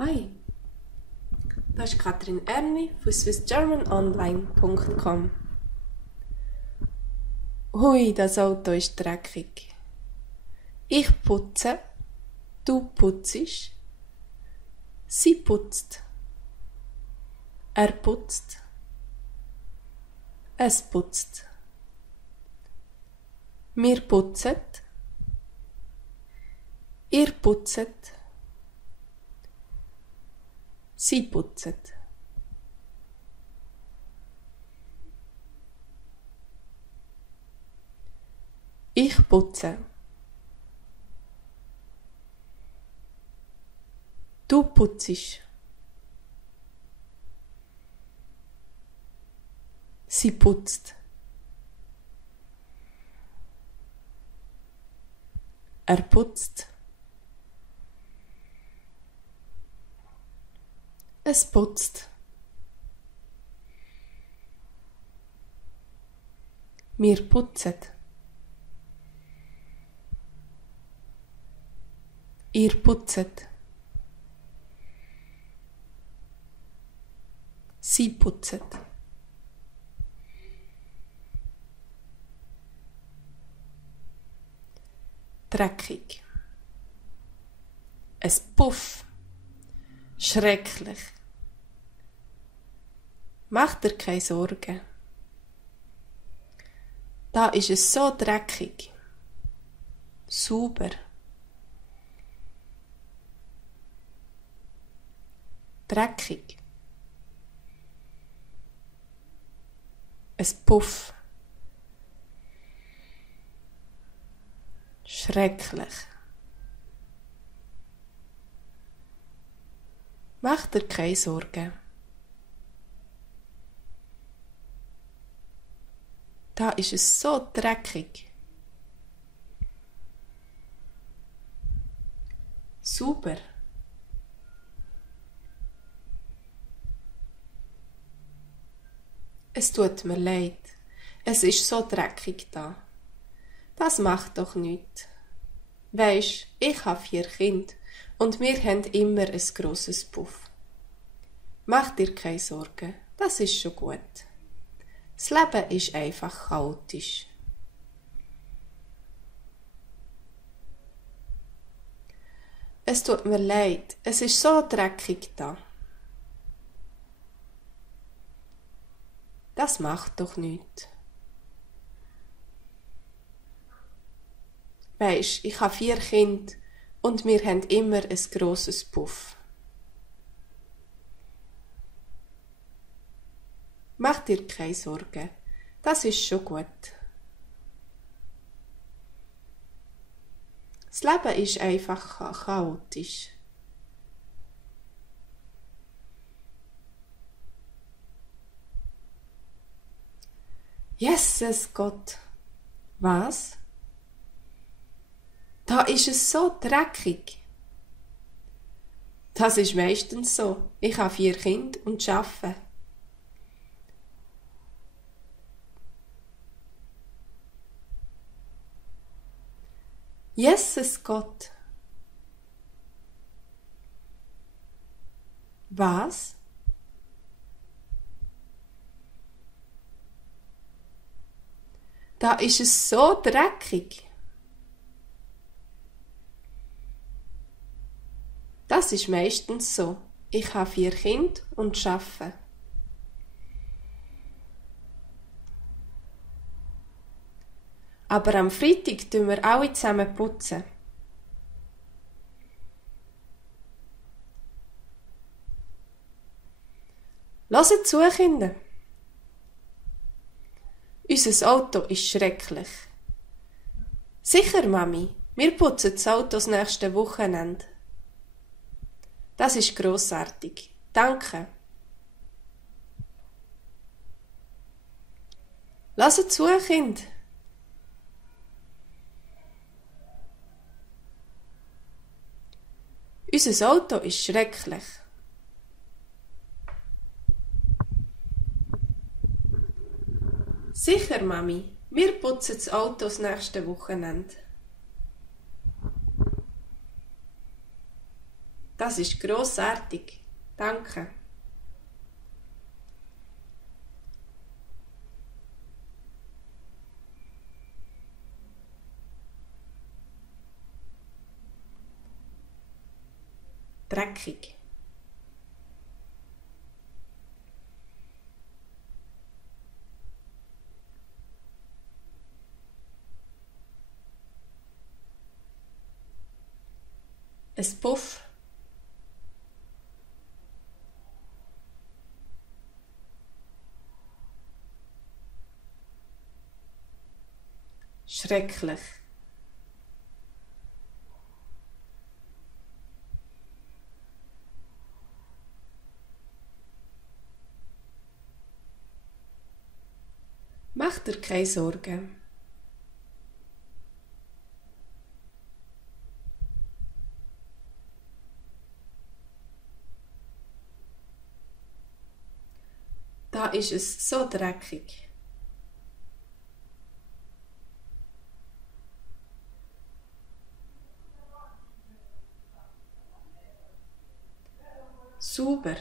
Hi, das ist Katrin Erni von swissgermanonline.com. Hui, das Auto ist dreckig. Ich putze, du putzt, sie putzt, er putzt, es putzt. Wir putzen, ihr putzet, sie putzet. Ich putze. Du putzisch. Sie putzt. Er putzt. Es putzt. Wir putzen. Ihr putzet. Sie putzet. Dreckig. Es Puff. Schrecklich. Mach dir keine Sorgen. Da ist es so dreckig. Sauber. Dreckig. Es Puff. Schrecklich. Mach dir keine Sorgen. Da ist es so dreckig. Super. Es tut mir leid. Es ist so dreckig da. Das macht doch nichts. Weisst, ich habe 4 Kinder und wir haben immer ein grosses Puff. Mach dir keine Sorgen, das ist schon gut. Das Leben ist einfach chaotisch. Es tut mir leid, es ist so dreckig da. Das macht doch nichts. Weisst, ich habe 4 Kinder und wir haben immer ein grosses Puff. Mach dir keine Sorgen, das ist schon gut. Das Leben ist einfach chaotisch. Jesus Gott! Was? Da ist es so dreckig. Das ist meistens so. Ich habe 4 Kinder und arbeite. Jesus Gott! Was? Da ist es so dreckig. Das ist meistens so. Ich habe 4 Kinder und arbeite. Aber am Freitag tun wir alle zusammen putzen. Hört zu, Kinder. Unser Auto ist schrecklich. Sicher, Mami, wir putzen das Auto das nächste Wochenende. Das ist grossartig. Danke. Hört zu, Kind. Unser Auto ist schrecklich. Sicher, Mami. Wir putzen das Auto das nächste Wochenende. Das ist grossartig. Danke. Dreckig. Es Puff. Schrecklich. Mach dir keine Sorgen. Da ist es so dreckig. Super.